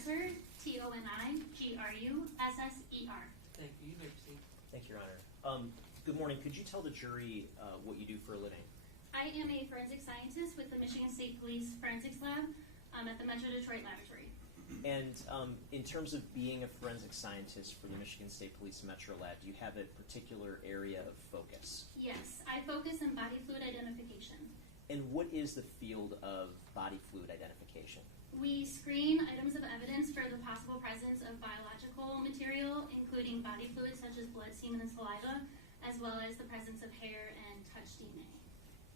Grusser, T-O-N-I-G-R-U-S-S-E-R. Thank you. You may proceed. Thank you, Your Honor. Good morning. Could you tell the jury what you do for a living? I am a forensic scientist with the Michigan State Police Forensics Lab at the Metro Detroit Laboratory. And in terms of being a forensic scientist for the Michigan State Police Metro Lab, do you have a particular area of focus? Yes, I focus on body fluid identification. And what is the field of body fluid identification? We screen items of evidence for the possible presence of biological material, including body fluids such as blood, semen, and saliva, as well as the presence of hair and touch DNA.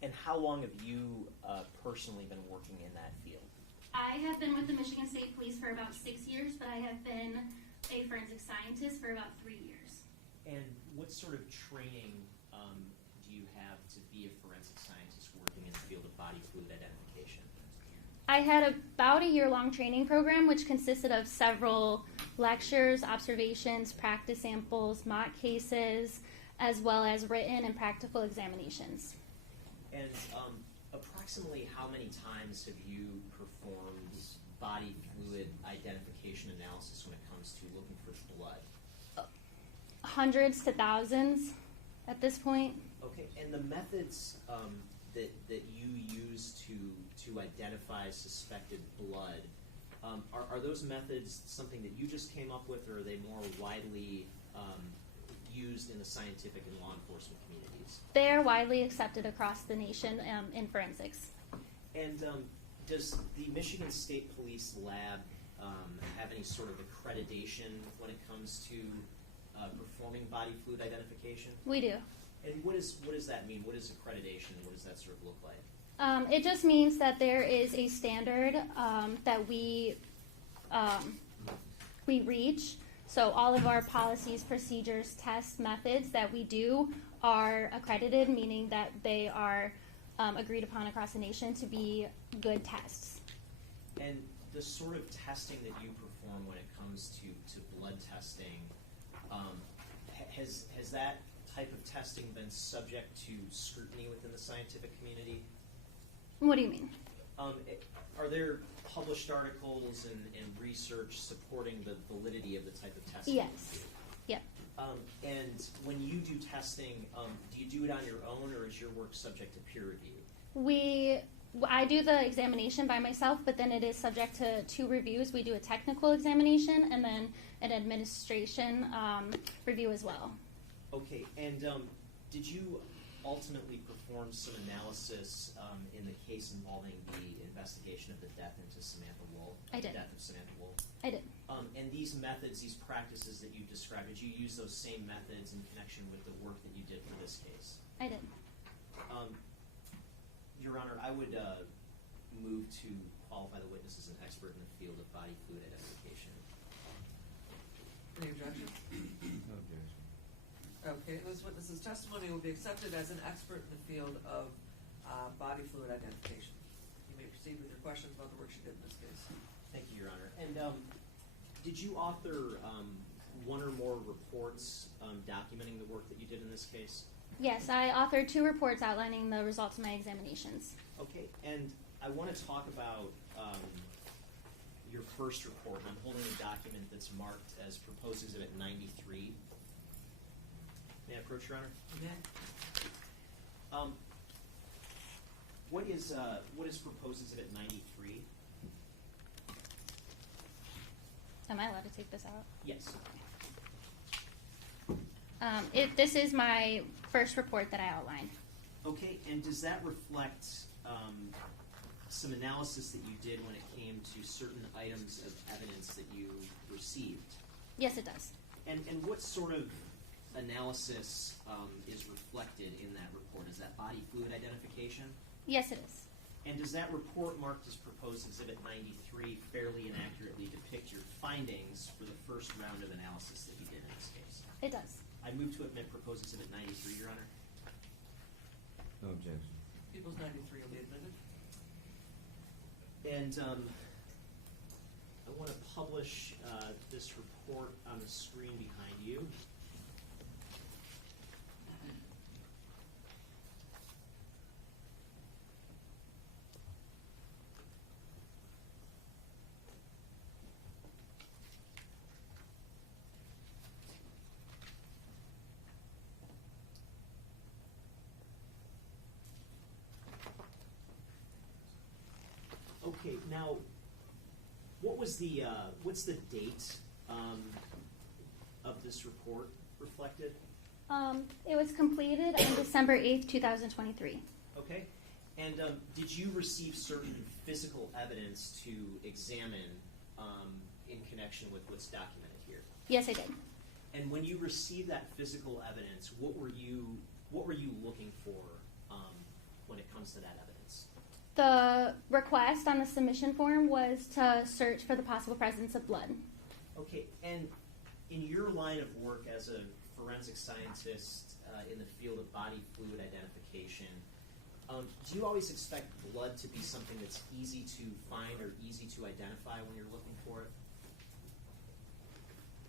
And how long have you personally been working in that field? I have been with the Michigan State Police for about 6 years, but I have been a forensic scientist for about 3 years. And what sort of training do you have to be a forensic scientist working in the field of body fluid identification? I had about a year-long training program, which consisted of several lectures, observations, practice samples, mock cases, as well as written and practical examinations. And approximately how many times have you performed body fluid identification analysis when it comes to looking for blood? Hundreds to thousands at this point. Okay, and the methods that you use to identify suspected blood, are those methods something that you just came up with, or are they more widely used in the scientific and law enforcement communities? They are widely accepted across the nation in forensics. And does the Michigan State Police Lab have any sort of accreditation when it comes to performing body fluid identification? We do. And what does that mean? What is accreditation? What does that sort of look like? It just means that there is a standard that we reach. So all of our policies, procedures, tests, methods that we do are accredited, meaning that they are agreed upon across the nation to be good tests. And the sort of testing that you perform when it comes to blood testing, has that type of testing been subject to scrutiny within the scientific community? What do you mean? Are there published articles and research supporting the validity of the type of testing? Yes. Yep. And when you do testing, do you do it on your own, or is your work subject to peer review? I do the examination by myself, but then it is subject to 2 reviews. We do a technical examination and then an administration review as well. Okay, and did you ultimately perform some analysis in the case involving the investigation of the death into Samantha Woll? I did. The death of Samantha Woll? I did. And these methods, these practices that you described, did you use those same methods in connection with the work that you did for this case? I did. Your Honor, I would move to qualify the witness as an expert in the field of body fluid identification. Any objection? No objection. Okay, this witness's testimony will be accepted as an expert in the field of body fluid identification. You may proceed with your questions about the work she did in this case. Thank you, Your Honor. And did you author one or more reports documenting the work that you did in this case? Yes, I authored 2 reports outlining the results of my examinations. Okay, and I want to talk about your first report. I'm holding a document that's marked as Proposed Exhibit 93. May I approach, Your Honor? Okay. What is Proposed Exhibit 93? Am I allowed to take this out? Yes. This is my first report that I outlined. Okay, and does that reflect some analysis that you did when it came to certain items of evidence that you received? Yes, it does. And what sort of analysis is reflected in that report? Is that body fluid identification? Yes, it is. And does that report marked as Proposed Exhibit 93 fairly and accurately depict your findings for the first round of analysis that you did in this case? It does. I move to admit Proposed Exhibit 93, Your Honor. No objection. People's 93 will be admitted. And I want to publish this report on the screen behind you. Okay, now, what's the date of this report reflected? It was completed on December 8th, 2023. Okay, and did you receive certain physical evidence to examine in connection with what's documented here? Yes, I did. And when you received that physical evidence, what were you looking for when it comes to that evidence? The request on the submission form was to search for the possible presence of blood. Okay, and in your line of work as a forensic scientist in the field of body fluid identification, do you always expect blood to be something that's easy to find or easy to identify when you're looking for it?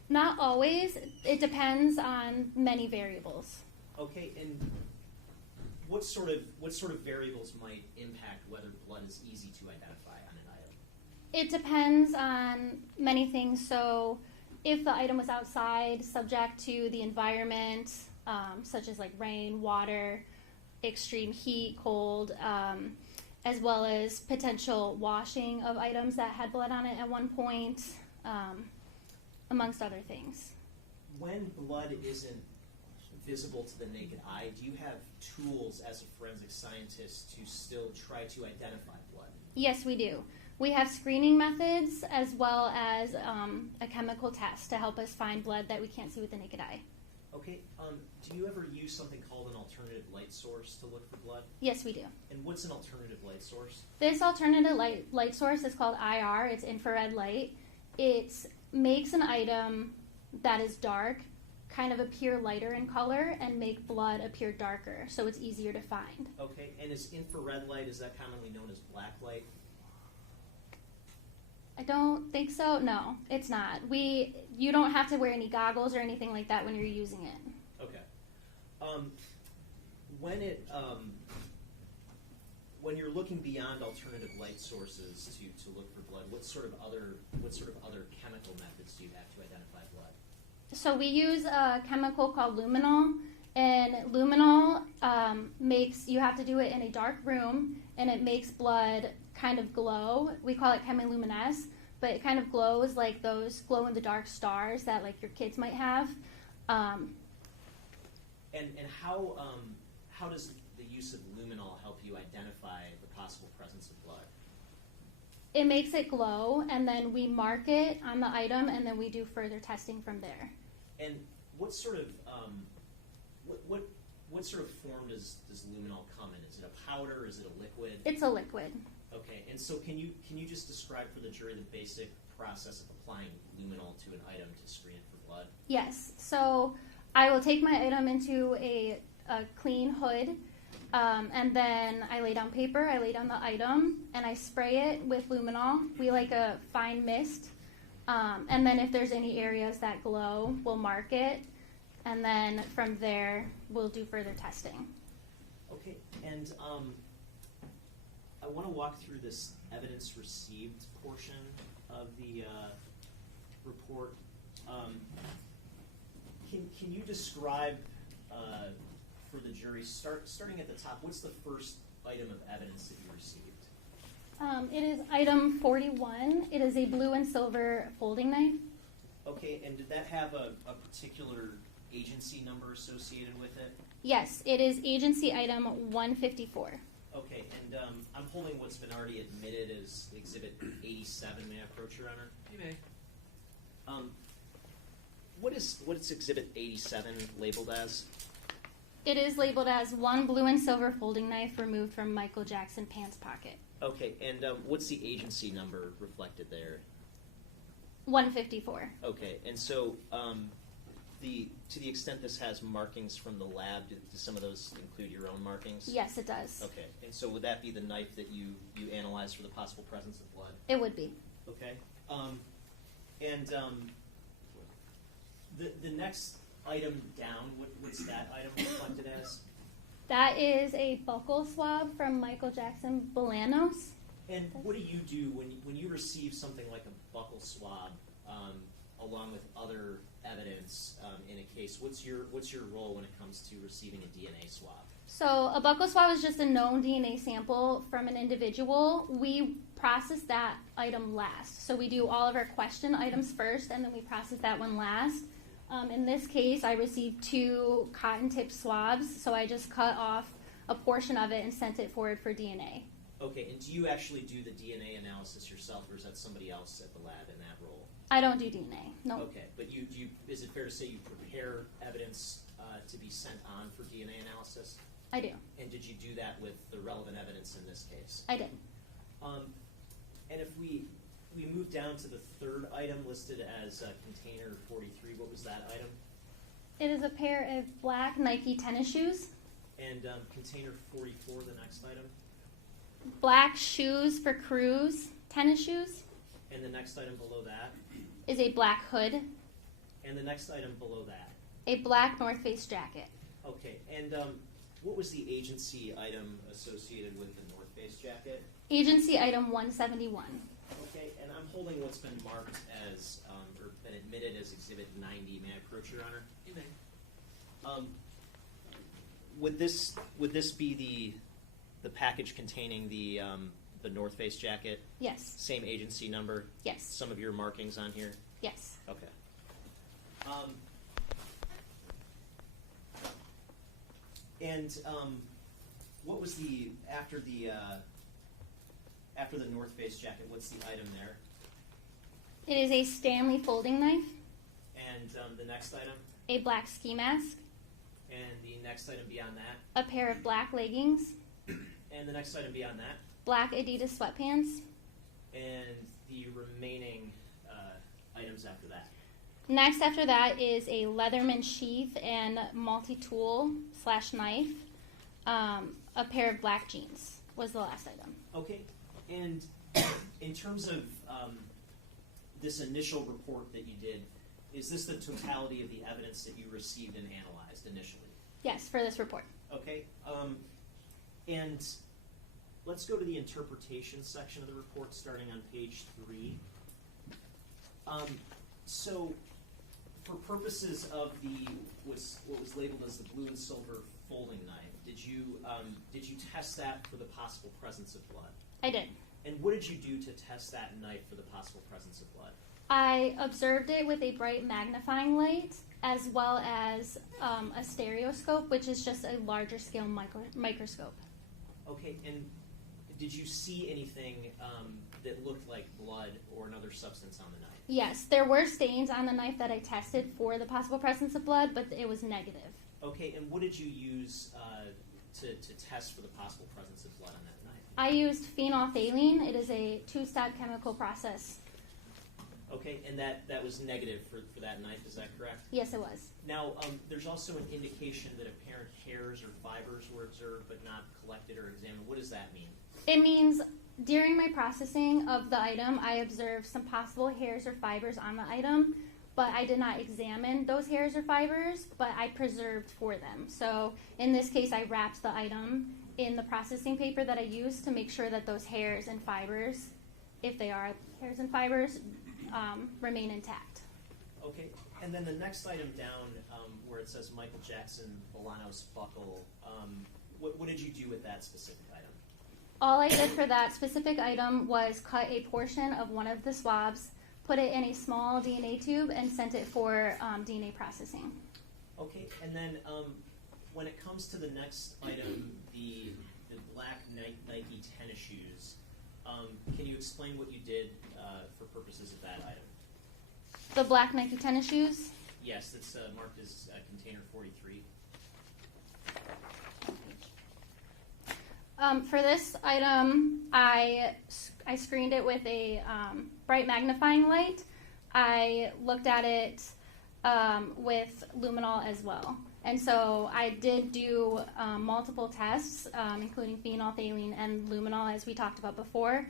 Not always. It depends on many variables. Okay, and what sort of variables might impact whether blood is easy to identify on an item? It depends on many things. So if the item was outside, subject to the environment, such as like rain, water, extreme heat, cold, as well as potential washing of items that had blood on it at one point, amongst other things. When blood isn't visible to the naked eye, do you have tools as a forensic scientist to still try to identify blood? Yes, we do. We have screening methods as well as a chemical test to help us find blood that we can't see with the naked eye. Okay, do you ever use something called an alternative light source to look for blood? Yes, we do. And what's an alternative light source? This alternative light source is called IR. It's infrared light. It makes an item that is dark kind of appear lighter in color and make blood appear darker, so it's easier to find. Okay, and is infrared light, is that commonly known as black light? I don't think so. No, it's not. You don't have to wear any goggles or anything like that when you're using it. Okay. When you're looking beyond alternative light sources to look for blood, what sort of other chemical methods do you have to identify blood? So we use a chemical called luminol, and luminol you have to do it in a dark room, and it makes blood kind of glow. We call it chemiluminesce, but it kind of glows like those glow-in-the-dark stars that like your kids might have. And how does the use of luminol help you identify the possible presence of blood? It makes it glow, and then we mark it on the item, and then we do further testing from there. And what sort of what sort of form does luminol come in? Is it a powder? Is it a liquid? It's a liquid. Okay, and so can you just describe for the jury the basic process of applying luminol to an item to screen it for blood? Yes. So I will take my item into a clean hood, and then I lay down paper, I lay down the item, and I spray it with luminol. We like a fine mist. And then if there's any areas that glow, we'll mark it. And then from there, we'll do further testing. Okay, and I want to walk through this evidence received portion of the report. Can you describe for the jury, starting at the top, what's the first item of evidence that you received? It is item 41. It is a blue and silver folding knife. Okay, and did that have a particular agency number associated with it? Yes, it is agency item 154. Okay, and I'm holding what's been already admitted as Exhibit 87. May I approach, Your Honor? You may. What is Exhibit 87 labeled as? It is labeled as one blue and silver folding knife removed from Michael Jackson pants pocket. Okay, and what's the agency number reflected there? 154. Okay, and so to the extent this has markings from the lab, do some of those include your own markings? Yes, it does. Okay, and so would that be the knife that you analyzed for the possible presence of blood? It would be. Okay, and the next item down, what's that item reflected as? That is a buccal swab from Michael Jackson-Bolanos. And what do you do when you receive something like a buccal swab, along with other evidence in a case? What's your role when it comes to receiving a DNA swab? So a buccal swab is just a known DNA sample from an individual. We process that item last. So we do all of our question items first, and then we process that one last. In this case, I received 2 cotton-tip swabs, so I just cut off a portion of it and sent it forward for DNA. Okay, and do you actually do the DNA analysis yourself, or is that somebody else at the lab in that role? I don't do DNA, no. Okay, but is it fair to say you prepare evidence to be sent on for DNA analysis? I do. And did you do that with the relevant evidence in this case? I did. And if we move down to the third item listed as container 43, what was that item? It is a pair of black Nike tennis shoes. And container 44, the next item? Black shoes for cruise, tennis shoes. And the next item below that? Is a black hood. And the next item below that? A black North Face jacket. Okay, and what was the agency item associated with the North Face jacket? Agency item 171. Okay, and I'm holding what's been marked as, or been admitted as Exhibit 90. May I approach, Your Honor? You may. Would this be the package containing the North Face jacket? Yes. Same agency number? Yes. Some of your markings on here? Yes. Okay. And what was after the North Face jacket? What's the item there? It is a Stanley folding knife. And the next item? A black ski mask. And the next item beyond that? A pair of black leggings. And the next item beyond that? Black Adidas sweatpants. And the remaining items after that? Next after that is a Leatherman sheath and multi-tool / knife. A pair of black jeans was the last item. Okay, and in terms of this initial report that you did, is this the totality of the evidence that you received and analyzed initially? Yes, for this report. Okay, and let's go to the interpretation section of the report starting on page 3. So, for purposes of what was labeled as the blue and silver folding knife, did you test that for the possible presence of blood? I did. And what did you do to test that knife for the possible presence of blood? I observed it with a bright magnifying light as well as a stereoscope, which is just a larger scale microscope. Okay, and did you see anything that looked like blood or another substance on the knife? Yes, there were stains on the knife that I tested for the possible presence of blood, but it was negative. Okay, and what did you use to test for the possible presence of blood on that knife? I used phenolphthalein. It is a 2-step chemical process. Okay, and that was negative for that knife, is that correct? Yes, it was. Now, there's also an indication that apparent hairs or fibers were observed but not collected or examined. What does that mean? It means during my processing of the item, I observed some possible hairs or fibers on the item, but I did not examine those hairs or fibers, but I preserved for them. So in this case, I wrapped the item in the processing paper that I used to make sure that those hairs and fibers, if they are hairs and fibers, remain intact. Okay, and then the next item down where it says Michael Jackson-Bolanos buckle, what did you do with that specific item? All I did for that specific item was cut a portion of one of the swabs, put it in a small DNA tube, and sent it for DNA processing. Okay, and then when it comes to the next item, the black Nike tennis shoes, can you explain what you did for purposes of that item? The black Nike tennis shoes? Yes, it's marked as container 43. For this item, I screened it with a bright magnifying light. I looked at it with luminol as well. And so I did do multiple tests, including phenolphthalein and luminol, as we talked about before.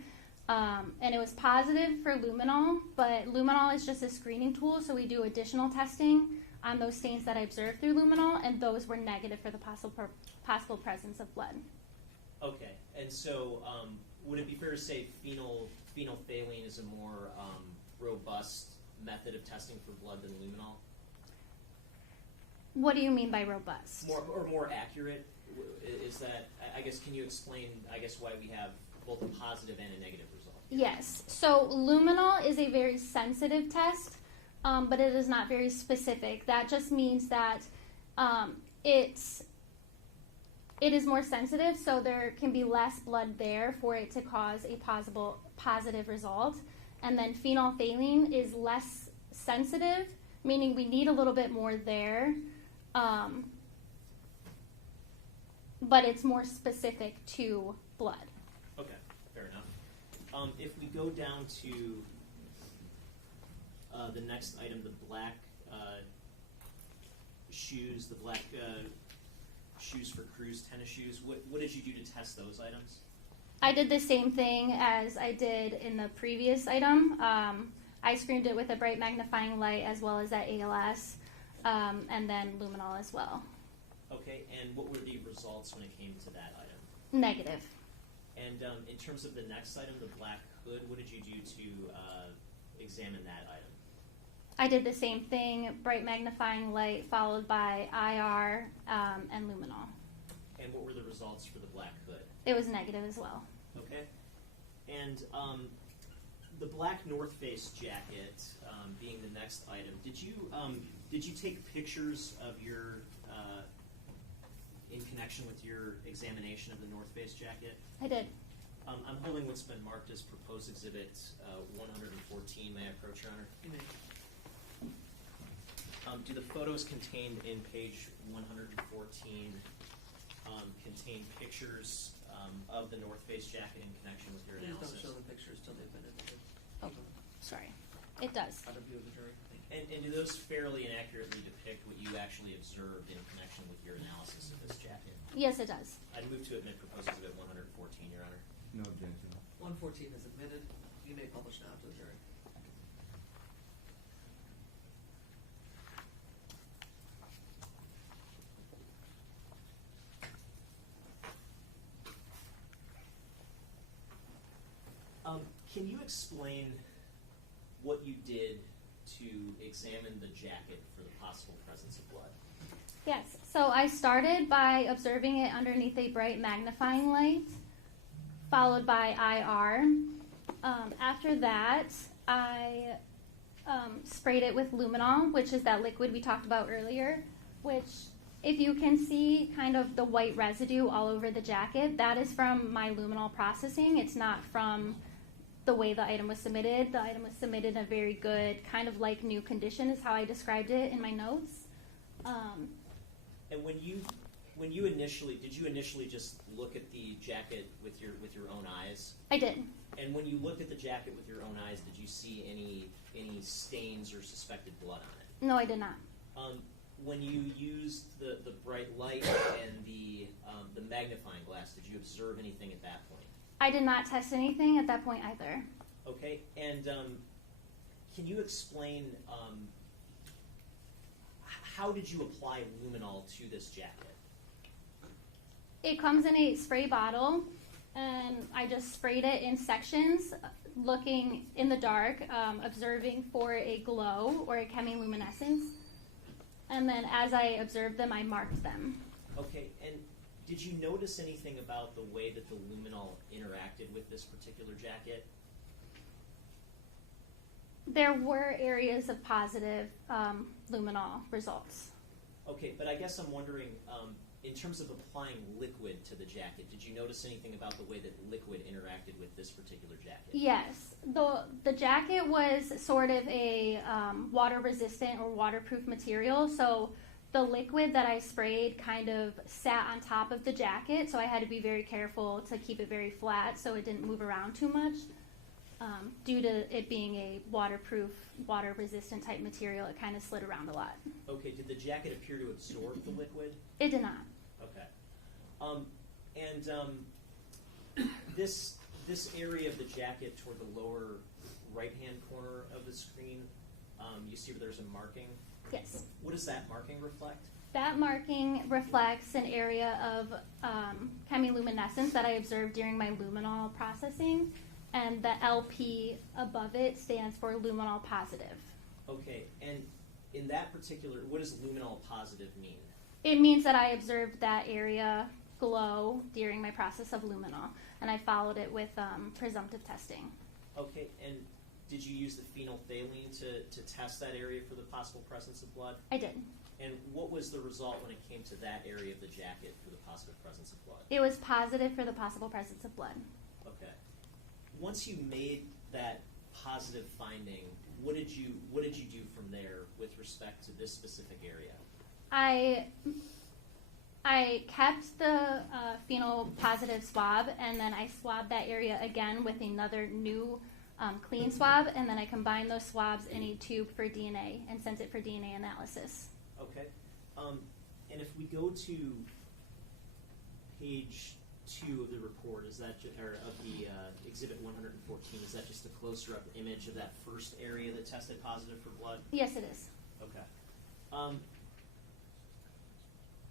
And it was positive for luminol, but luminol is just a screening tool, so we do additional testing on those stains that I observed through luminol, and those were negative for the possible presence of blood. Okay, and so would it be fair to say phenolphthalein is a more robust method of testing for blood than luminol? What do you mean by robust? More accurate? Is that, I guess, can you explain, I guess, why we have both a positive and a negative result? Yes. So luminol is a very sensitive test, but it is not very specific. That just means that it is more sensitive, so there can be less blood there for it to cause a positive result. And then phenolphthalein is less sensitive, meaning we need a little bit more there, but it's more specific to blood. Okay, fair enough. If we go down to the next item, the black shoes, the black shoes for cruise, tennis shoes, what did you do to test those items? I did the same thing as I did in the previous item. I screened it with a bright magnifying light as well as at ALS, and then luminol as well. Okay, and what were the results when it came to that item? Negative. And in terms of the next item, the black hood, what did you do to examine that item? I did the same thing, bright magnifying light followed by IR and luminol. And what were the results for the black hood? It was negative as well. Okay. And the black North Face jacket being the next item, did you take pictures of your in connection with your examination of the North Face jacket? I did. I'm holding what's been marked as proposed exhibit 114. May I approach, Your Honor? You may. Do the photos contained in page 114 contain pictures of the North Face jacket in connection with your Please don't analysis? show the pictures till they've been admitted. Oh, sorry. It does. Out of view of the jury. Thank you. And do those fairly and accurately depict what you actually observed in connection with your analysis of this jacket? Yes, it does. I'd move to admit proposed exhibit 114, Your Honor. No objection. 114 is admitted. You may publish now to the jury. Can you explain what you did to examine the jacket for the possible presence of blood? Yes. So I started by observing it underneath a bright magnifying light, followed by IR. After that, I sprayed it with luminol, which is that liquid we talked about earlier, which, if you can see kind of the white residue all over the jacket, that is from my luminol processing. It's not from the way the item was submitted. The item was submitted in a very good, kind of like new condition is how I described it in my notes. And when you initially, did you initially just look at the jacket with your own eyes? I did. And when you looked at the jacket with your own eyes, did you see any stains or suspected blood on it? No, I did not. When you used the bright light and the magnifying glass, did you observe anything at that point? I did not test anything at that point either. Okay, and can you explain how did you apply luminol to this jacket? It comes in a spray bottle, and I just sprayed it in sections, looking in the dark, observing for a glow or a chemiluminescence. And then as I observed them, I marked them. Okay, and did you notice anything about the way that the luminol interacted with this particular jacket? There were areas of positive luminol results. Okay, but I guess I'm wondering, in terms of applying liquid to the jacket, did you notice anything about the way that liquid interacted with this particular jacket? Yes. The jacket was sort of a water-resistant or waterproof material, so the liquid that I sprayed kind of sat on top of the jacket, so I had to be very careful to keep it very flat so it didn't move around too much. Due to it being a waterproof, water-resistant type material, it kind of slid around a lot. Okay, did the jacket appear to absorb the liquid? It did not. Okay. This area of the jacket toward the lower right-hand corner of the screen, you see where there's a marking? Yes. What does that marking reflect? That marking reflects an area of chemiluminescence that I observed during my luminol processing, and the LP above it stands for luminol positive. Okay, and in that particular, what does luminol positive mean? It means that I observed that area glow during my process of luminol, and I followed it with presumptive testing. Okay, and did you use the phenolphthalein to test that area for the possible presence of blood? I did. And what was the result when it came to that area of the jacket for the possible presence of blood? It was positive for the possible presence of blood. Okay. Once you made that positive finding, what did you do from there with respect to this specific area? I kept the phenol positive swab, and then I swabbed that area again with another new clean swab, and then I combined those swabs in a tube for DNA and sent it for DNA analysis. Okay. And if we go to page 2 of the report, is that or of the exhibit 114? Is that just a closer up image of that first area that tested positive for blood? Yes, it is. Okay.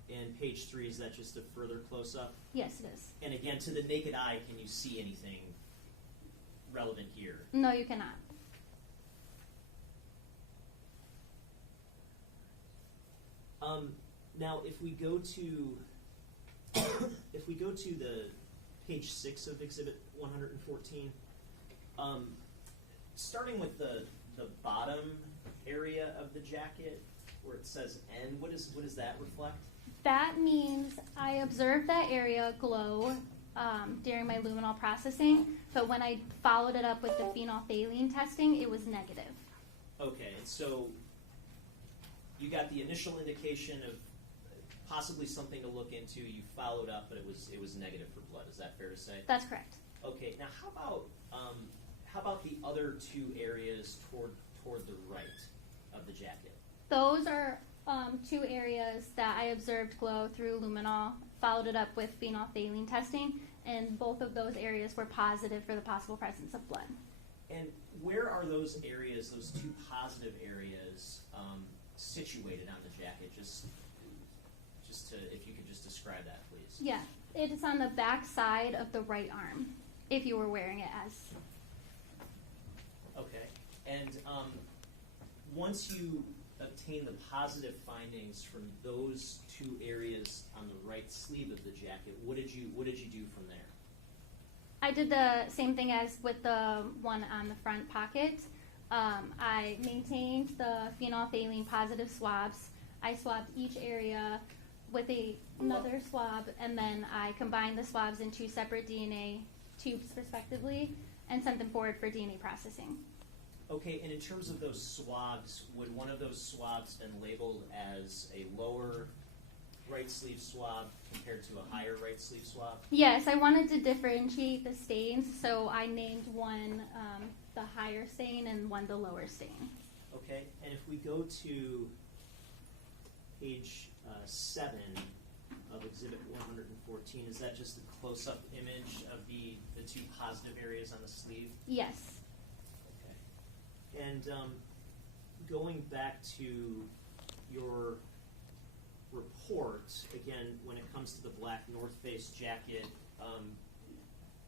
And page 3, is that just a further close up? Yes, it is. And again, to the naked eye, can you see anything relevant here? No, you cannot. Now, if we go to the page 6 of exhibit 114, starting with the bottom area of the jacket where it says N, what does that reflect? That means I observed that area glow during my luminol processing, but when I followed it up with the phenolphthalein testing, it was negative. Okay, so you got the initial indication of possibly something to look into. You followed up, but it was negative for blood. Is that fair to say? That's correct. Okay. Now, how about the other 2 areas toward the right of the jacket? Those are 2 areas that I observed glow through luminol, followed it up with phenolphthalein testing, and both of those areas were positive for the possible presence of blood. And where are those areas, those 2 positive areas, situated on the jacket? Just to, if you could just describe that, please. Yeah, it is on the back side of the right arm, if you were wearing it as. Okay. And once you obtain the positive findings from those 2 areas on the right sleeve of the jacket, what did you do from there? I did the same thing as with the one on the front pocket. I maintained the phenolphthalein positive swabs. I swabbed each area with another swab, and then I combined the swabs in 2 separate DNA tubes respectively and sent them forward for DNA processing. Okay, and in terms of those swabs, would one of those swabs been labeled as a lower right sleeve swab compared to a higher right sleeve swab? Yes, I wanted to differentiate the stains, so I named one the higher stain and one the lower stain. Okay, and if we go to page 7 of exhibit 114, is that just a close-up image of the 2 positive areas on the sleeve? Yes. Okay. And going back to your report, again, when it comes to the black North Face jacket,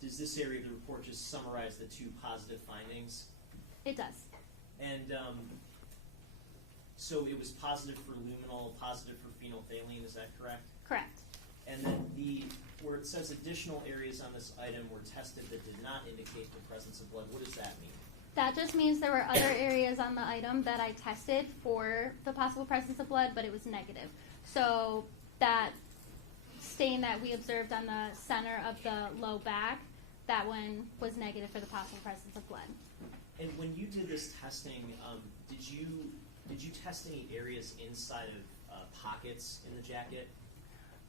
does this area of the report just summarize the 2 positive findings? It does. And so it was positive for luminol, positive for phenolphthalein, is that correct? Correct. And then where it says additional areas on this item were tested that did not indicate the presence of blood, what does that mean? That just means there were other areas on the item that I tested for the possible presence of blood, but it was negative. So that stain that we observed on the center of the low back, that one was negative for the possible presence of blood. And when you did this testing, did you test any areas inside of pockets in the jacket?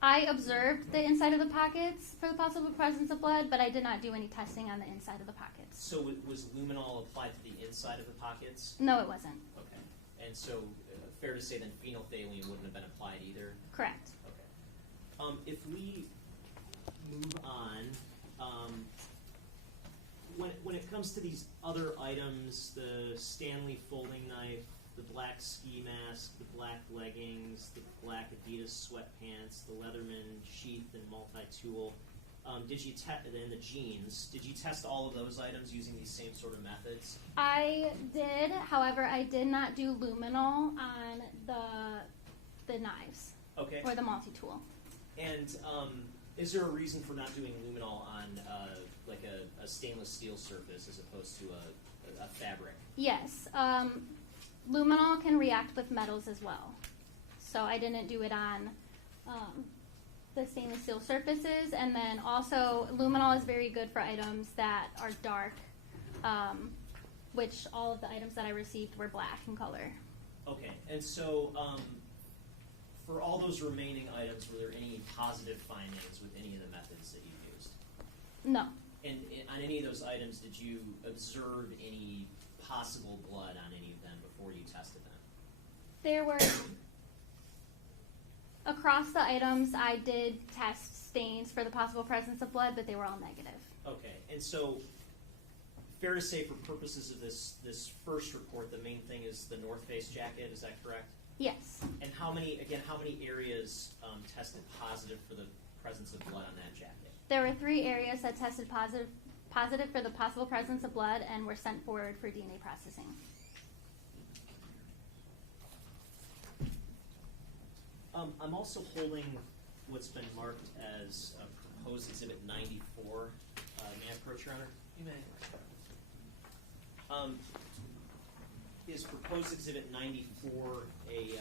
I observed the inside of the pockets for the possible presence of blood, but I did not do any testing on the inside of the pockets. So was luminol applied to the inside of the pockets? No, it wasn't. Okay. And so fair to say then phenolphthalein wouldn't have been applied either? Correct. Okay. If we move on, when it comes to these other items, the Stanley folding knife, the black ski mask, the black leggings, the black Adidas sweatpants, the Leatherman sheath and multi-tool, and the jeans, did you test all of those items using these same sort of methods? I did, however, I did not do luminol on the knives. Okay. or the multi-tool. And is there a reason for not doing luminol on like a stainless steel surface as opposed to a fabric? Yes, luminol can react with metals as well. So I didn't do it on the stainless steel surfaces. And then also luminol is very good for items that are dark, which all of the items that I received were black in color. Okay, and so for all those remaining items, were there any positive findings with any of the methods that you used? No, And on any of those items, did you observe any possible blood on any of them before you tested them? there were, across the items, I did test stains for the possible presence of blood, but they were all negative. Okay, and so fair to say for purposes of this first report, the main thing is the North Face jacket, is that correct? Yes, And how many areas tested positive for the presence of blood on that jacket? there were 3 areas that tested positive for the possible presence of blood and were sent forward for DNA processing. I'm also holding what's been marked as proposed Exhibit 94. May I approach, Your Honor? You may. Is proposed Exhibit 94 a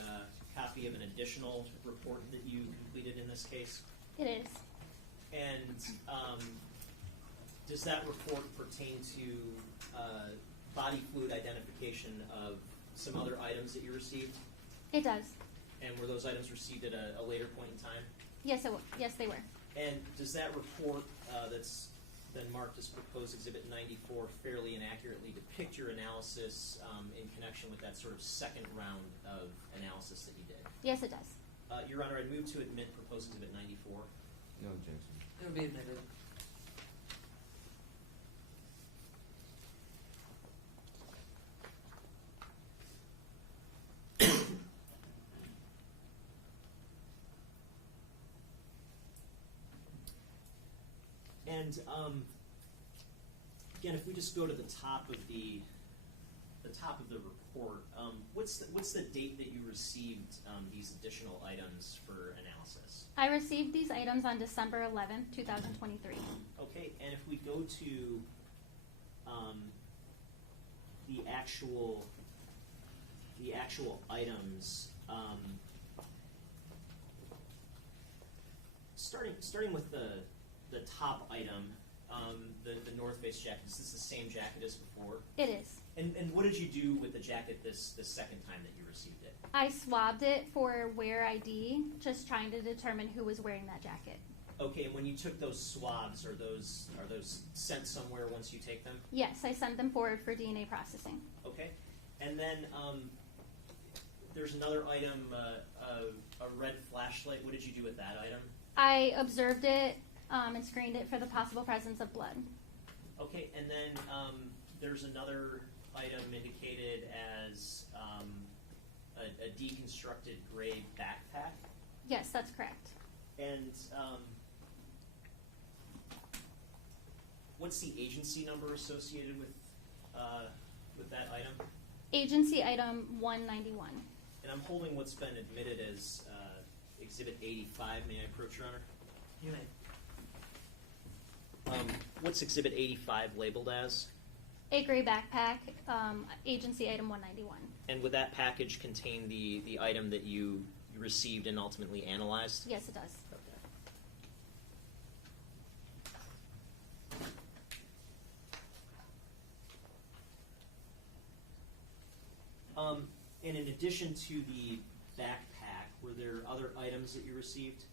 copy of an additional report that you completed in this case? It is. And does that report pertain to body fluid identification of some other items that you received? It does. And were those items received at a later point in time? Yes, yes, they were. And does that report that's been marked as proposed Exhibit 94 fairly and accurately depict your analysis in connection with that sort of second round of analysis that you did? Yes, it does. Your Honor, I'd move to admit proposed Exhibit 94. No objection. It would be admitted. And again, if we just go to the top of the report, what's the date that you received these additional items for analysis? I received these items on December 11th, 2023. Okay, and if we go to the actual items, starting with the top item, the North Face jacket. Is this the same jacket as before? It is. And what did you do with the jacket this second time that you received it? I swabbed it for wear ID, just trying to determine who was wearing that jacket. Okay, and when you took those swabs, are those sent somewhere once you take them? Yes, I sent them forward for DNA processing. Okay, and then there's another item, a red flashlight. What did you do with that item? I observed it and screened it for the possible presence of blood. Okay, and then there's another item indicated as a deconstructed gray backpack. Yes, that's correct. And what's the agency number associated with that item? Agency item 191. And I'm holding what's been admitted as Exhibit 85. May I approach, Your Honor? You may. What's Exhibit 85 labeled as? A gray backpack, agency item 191. And would that package contain the item that you received and ultimately analyzed? Yes, it does. Okay. And in addition to the backpack, were there other items that you received?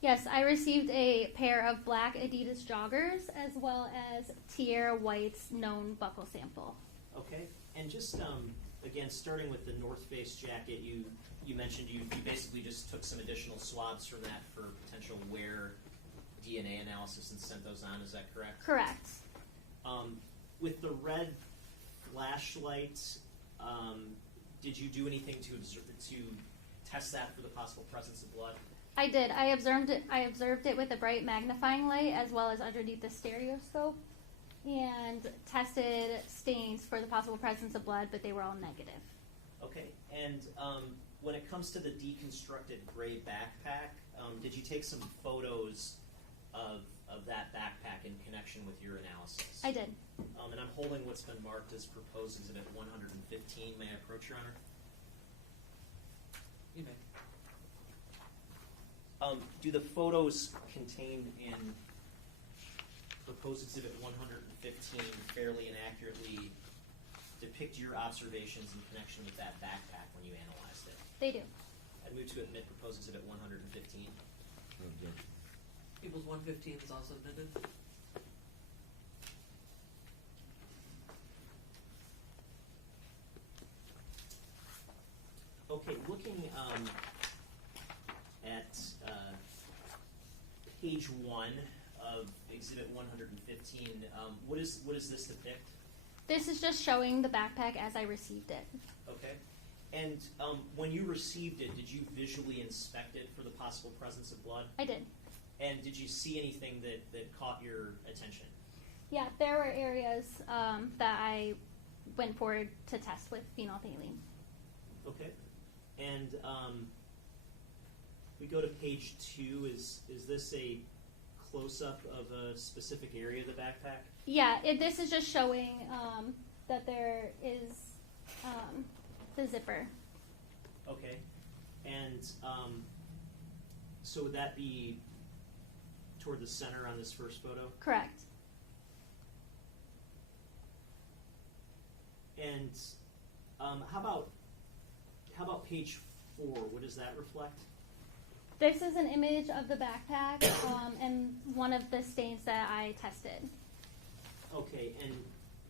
Yes, I received a pair of black Adidas joggers as well as Tierra White's known buckle sample. Okay, and just again, starting with the North Face jacket, you mentioned you basically just took some additional swabs from that for potential wear DNA analysis and sent those on. Is that correct? Correct. With the red flashlight, did you do anything to test that for the possible presence of blood? I did. I observed it with a bright magnifying light as well as underneath the stereoscope and tested stains for the possible presence of blood, but they were all negative. Okay, and when it comes to the deconstructed gray backpack, did you take some photos of that backpack in connection with your analysis? I did. And I'm holding what's been marked as proposed exhibit 115. May I approach, Your Honor? You may. Do the photos contained in proposed exhibit 115 fairly and accurately depict your observations in connection with that backpack when you analyzed it? They do. I move to admit proposed exhibit 115. No objection. People's 115 is also admitted. Okay, looking at page 1 of exhibit 115, what is this depict? This is just showing the backpack as I received it. Okay. And when you received it, did you visually inspect it for the possible presence of blood? I did. And did you see anything that caught your attention? Yeah, there were areas that I went forward to test with phenolphthalein. Okay. And we go to page 2. Is this a close-up of a specific area of the backpack? Yeah, this is just showing that there is the zipper. Okay. And so would that be toward the center on this first photo? Correct. And how about page 4? What does that reflect? This is an image of the backpack and one of the stains that I tested. Okay, and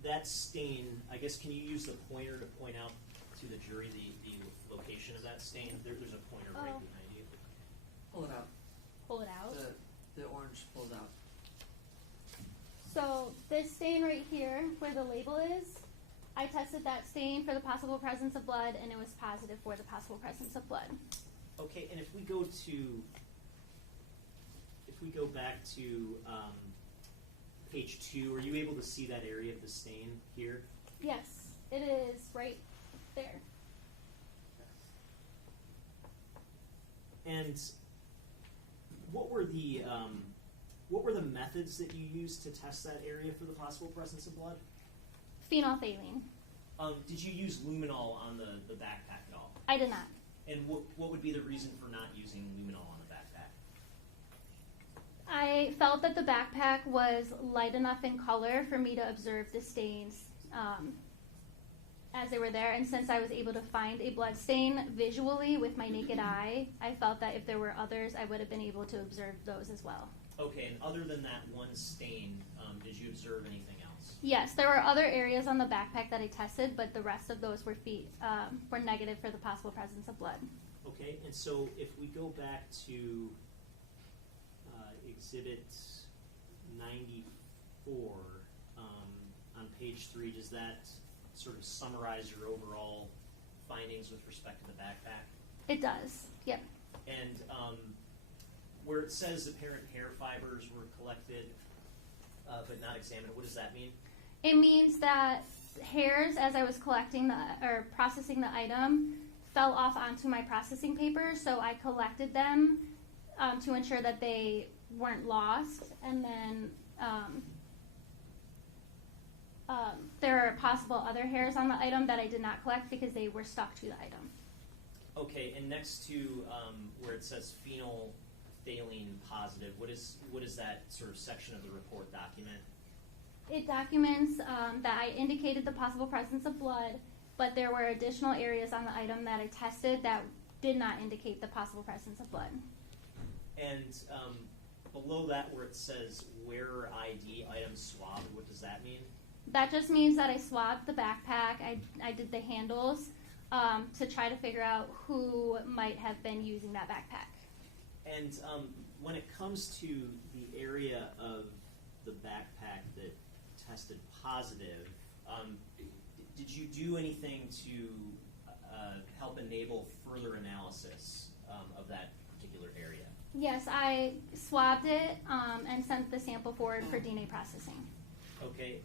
that stain, I guess, can you use the pointer to point out to the jury the location of that stain? There's a pointer right behind you. Pull it out. Pull it out. The orange pulls out. So this stain right here, where the label is, I tested that stain for the possible presence of blood, and it was positive for the possible presence of blood. Okay, and if we go back to page 2, are you able to see that area of the stain here? Yes, it is right there. And what were the methods that you used to test that area for the possible presence of blood? Phenolphthalein. Did you use luminol on the backpack at all? I did not. And what would be the reason for not using luminol on the backpack? I felt that the backpack was light enough in color for me to observe the stains as they were there. And since I was able to find a blood stain visually with my naked eye, I felt that if there were others, I would have been able to observe those as well. Okay, and other than that one stain, did you observe anything else? Yes, there were other areas on the backpack that I tested, but the rest of those were negative for the possible presence of blood. Okay, and so if we go back to exhibit 94 on page 3, does that sort of summarize your overall findings with respect to the backpack? It does, yep. And where it says apparent hair fibers were collected but not examined, what does that mean? It means that hairs, as I was processing the item, fell off onto my processing paper, so I collected them to ensure that they weren't lost, and then there are possible other hairs on the item that I did not collect because they were stuck to the item. Okay, and next to where it says phenolphthalein positive, what is that sort of section of the report document? It documents that I indicated the possible presence of blood, but there were additional areas on the item that I tested that did not indicate the possible presence of blood. And below that where it says wearer ID item swabbed, what does that mean? That just means that I swabbed the backpack, I did the handles to try to figure out who might have been using that backpack. And when it comes to the area of the backpack that tested positive, did you do anything to help enable further analysis of that particular area? Yes, I swabbed it and sent the sample forward for DNA processing. Okay.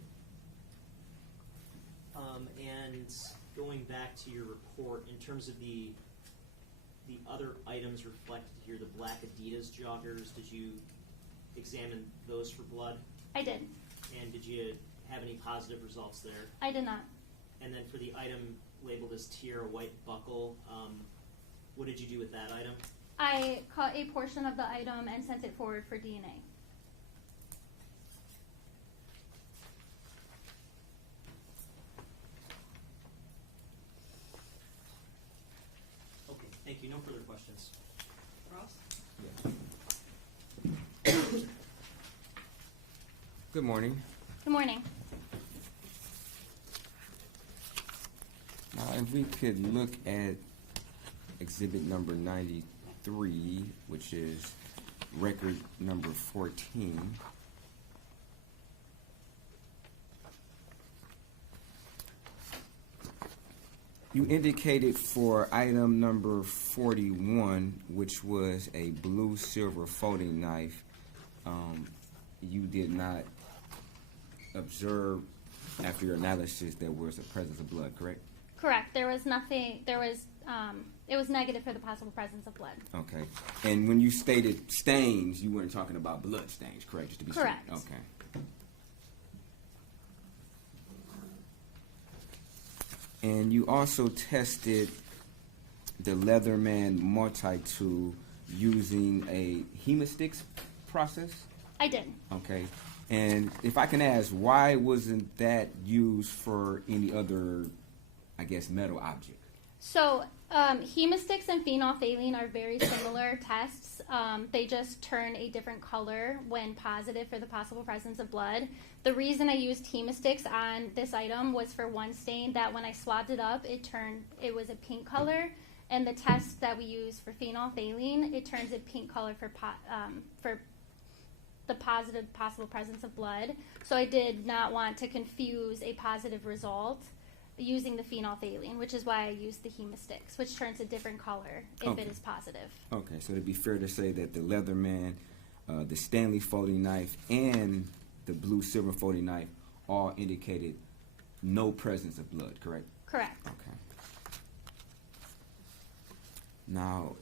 And going back to your report, in terms of the other items reflected here, the black Adidas joggers, did you examine those for blood? I did. And did you have any positive results there? I did not. And then for the item labeled as tier, a white buckle, what did you do with that item? I caught a portion of the item and sent it forward for DNA. Okay, thank you. No further questions. Ross? Good morning. Good morning. Now, if we could look at exhibit number 93, which is record number 14. You indicated for item number 41, which was a blue silver folding knife, you did not observe after your analysis there was a presence of blood, correct? Correct. There was nothing. There was. It was negative for the possible presence of blood. Okay. And when you stated stains, you weren't talking about blood stains, correct? Just to be Correct. Sure. Okay. And you also tested the Leatherman multi-tool using a hemostix process? I did. Okay. And if I can ask, why wasn't that used for any other, I guess, metal object? So, hemostix and phenolphthalein are very similar tests. They just turn a different color when positive for the possible presence of blood. The reason I used hemostix on this item was for one stain that when I swabbed it up, it was a pink color. And the test that we use for phenolphthalein, it turns a pink color for the positive possible presence of blood. So I did not want to confuse a positive result using the phenolphthalein, which is why I used the hemostix, which turns a different color if Okay. it is positive. Okay, so it'd be fair to say that the Leatherman, the Stanley folding knife, and the blue silver folding knife all indicated no presence of blood, correct? Correct. Okay. Now,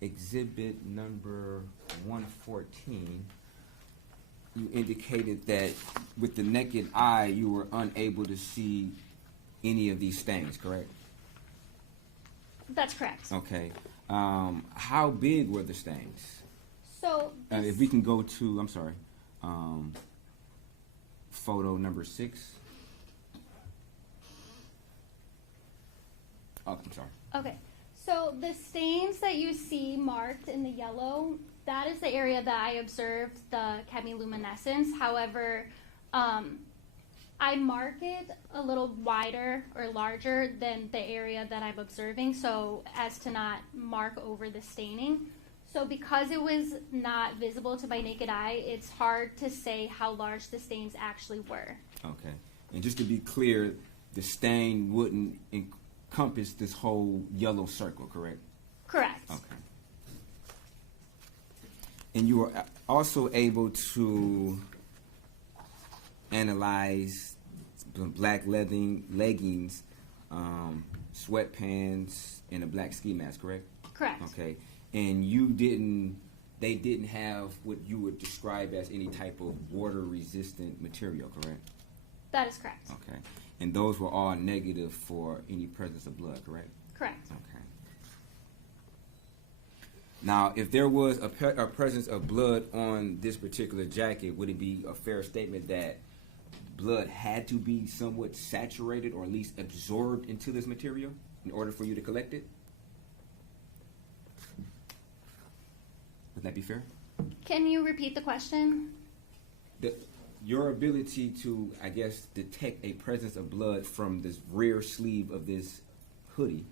exhibit number 114, you indicated that with the naked eye you were unable to see any of these stains, correct? That's correct. Okay. How big were the stains? So If we can go to, I'm sorry, photo number 6. Oh, I'm sorry. Okay, so the stains that you see marked in the yellow, that is the area that I observed the chemiluminescence. However, I mark it a little wider or larger than the area that I'm observing, so as to not mark over the staining. So because it was not visible to my naked eye, it's hard to say how large the stains actually were. Okay. And just to be clear, the stain wouldn't encompass this whole yellow circle, correct? Correct. Okay. And you were also able to analyze the black leggings, sweatpants, and a black ski mask, correct? Correct. Okay. And they didn't have what you would describe as any type of water-resistant material, correct? That is correct. Okay. And those were all negative for any presence of blood, correct? Correct. Okay. Now, if there was a presence of blood on this particular jacket, would it be a fair statement that blood had to be somewhat saturated or at least absorbed into this material in order for you to collect it? Would that be fair? Can you repeat the question? Your ability to, I guess, detect a presence of blood from this rear sleeve of this hoodie,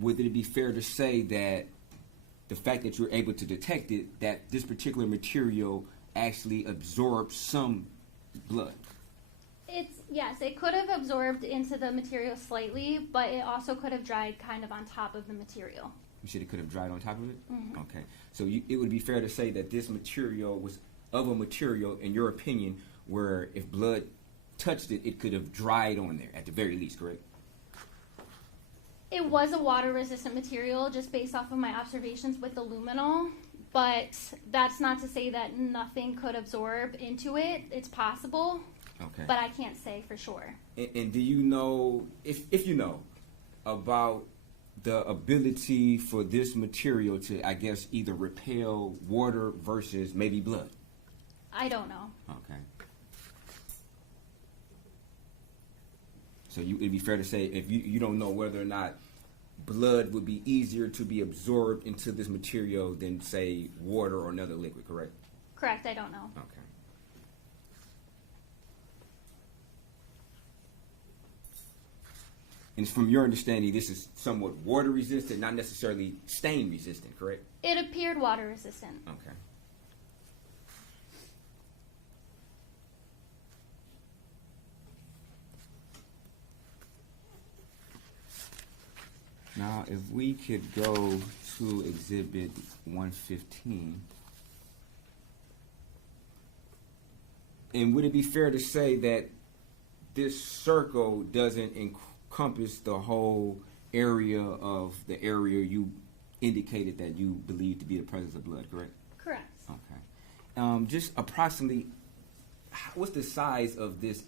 would it be fair to say that the fact that you're able to detect it, that this particular material actually absorbs some blood? Yes, it could have absorbed into the material slightly, but it also could have dried kind of on top of the material. You said it could have dried on top of it? Mm-hmm. Okay. So it would be fair to say that this material was of a material, in your opinion, where if blood touched it, it could have dried on there at the very least, correct? It was a water-resistant material just based off of my observations with the luminol, but that's not to say that nothing could absorb into it. It's possible, Okay. but I can't say for sure. And do you know, if you know, about the ability for this material to, I guess, either repel water versus maybe blood? I don't know. Okay. So it'd be fair to say if you don't know whether or not blood would be easier to be absorbed into this material than, say, water or another liquid, correct? Correct, I don't know. Okay. And from your understanding, this is somewhat water resistant, not necessarily stain resistant, correct? It appeared water-resistant. Okay. Now, if we could go to Exhibit 115. And would it be fair to say that this circle doesn't encompass the whole area of the area you indicated that you believe to be the presence of blood, correct? Correct. Okay. Just approximately, what's the size of this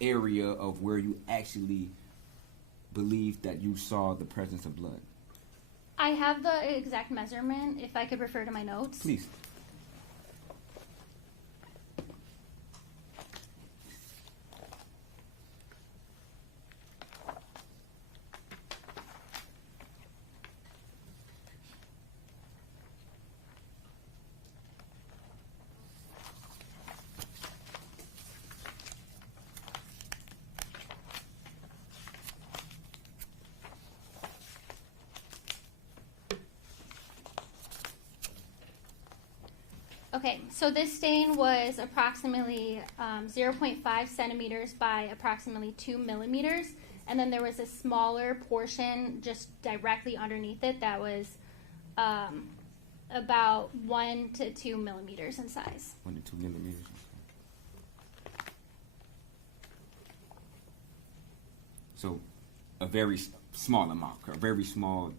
area of where you actually believe that you saw the presence of blood? I have the exact measurement, if I could refer to my notes. Please. Okay, so this stain was approximately 0.5 centimeters by approximately 2 millimeters, and then there was a smaller portion just directly underneath it that was about 1 to 2 millimeters in size. 1 to 2 millimeters. So a very small amount, a very small,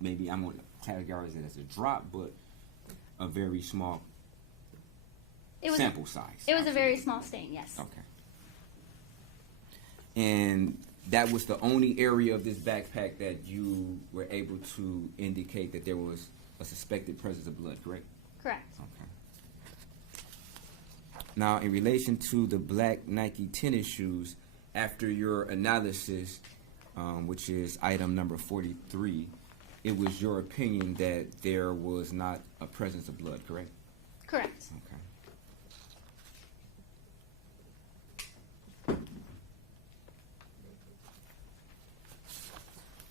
maybe I'm going to categorize it as a drop, but a very small sample size. It was a very small stain, yes. Okay. And that was the only area of this backpack that you were able to indicate that there was a suspected presence of blood, correct? Correct. Okay. Now, in relation to the black Nike tennis shoes, after your analysis, which is item number 43, it was your opinion that there was not a presence of blood, correct? Correct. Okay.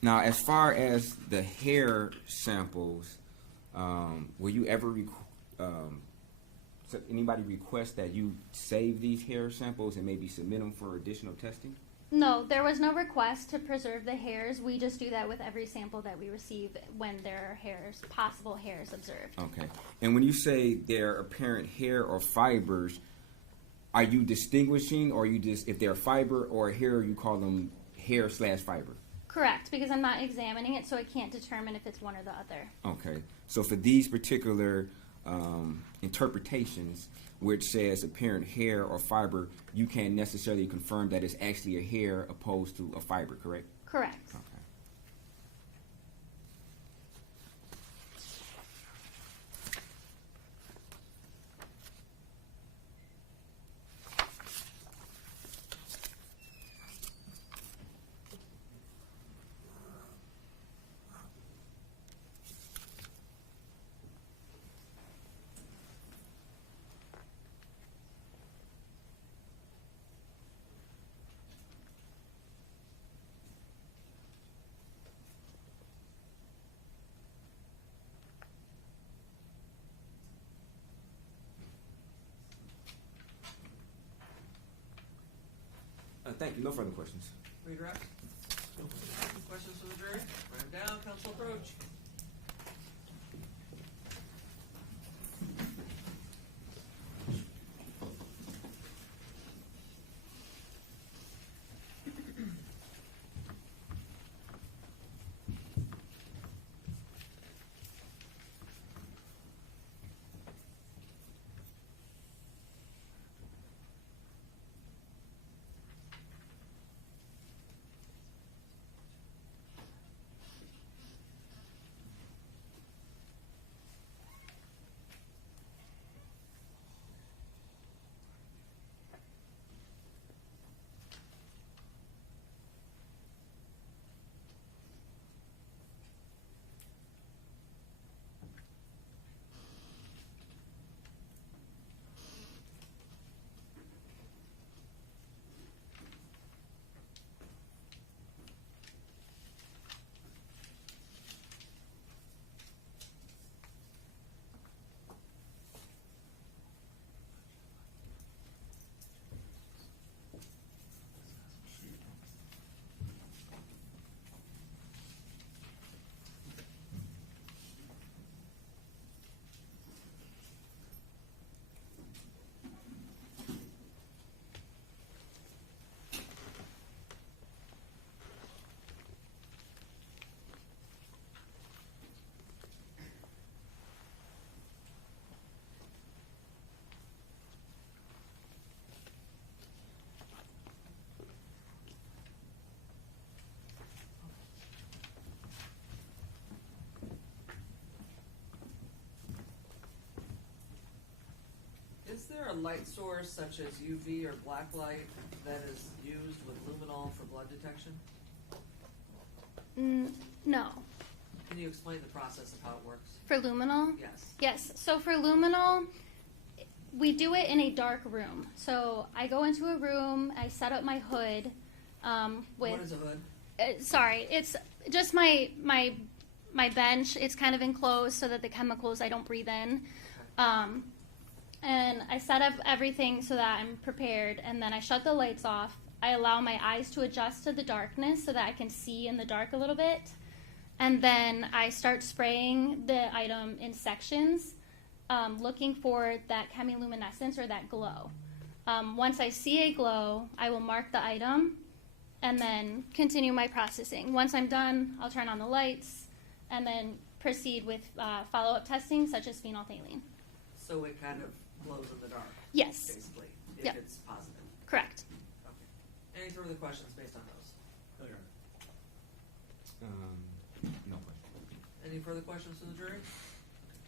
Now, as far as the hair samples, will you ever anybody request that you save these hair samples and maybe submit them for additional testing? No, there was no request to preserve the hairs. We just do that with every sample that we receive when there are hairs, possible hairs observed. Okay. And when you say they're apparent hair or fibers, are you distinguishing, or you just, if they're fiber or hair, you call them hair/fiber? Correct, because I'm not examining it, so I can't determine if it's one or the other. Okay. So for these particular interpretations, where it says apparent hair or fiber, you can't necessarily confirm that it's actually a hair opposed to a fiber, correct? Correct. Okay. Thank you. No further questions. Redirect. Questions from the jury? Write them down. Counsel approach. Is there a light source such as UV or black light that is used with luminol for blood detection? No. Can you explain the process of how it works? For luminol? Yes. Yes. So for luminol, we do it in a dark room. So I go into a room, I set up my hood with. What is a hood? Sorry, it's just my bench. It's kind of enclosed so that the chemicals I don't breathe in. And I set up everything so that I'm prepared, and then I shut the lights off. I allow my eyes to adjust to the darkness so that I can see in the dark a little bit. And then I start spraying the item in sections, looking for that chemiluminescence or that glow. Once I see a glow, I will mark the item and then continue my processing. Once I'm done, I'll turn on the lights and then proceed with follow-up testing such as phenolphthalein. So it kind of glows in the dark, Yes, basically, if Yep. it's positive. correct. Okay. Any further questions based on those? No question. Any further questions from the jury?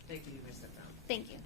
Thank you. You may step down. Thank you.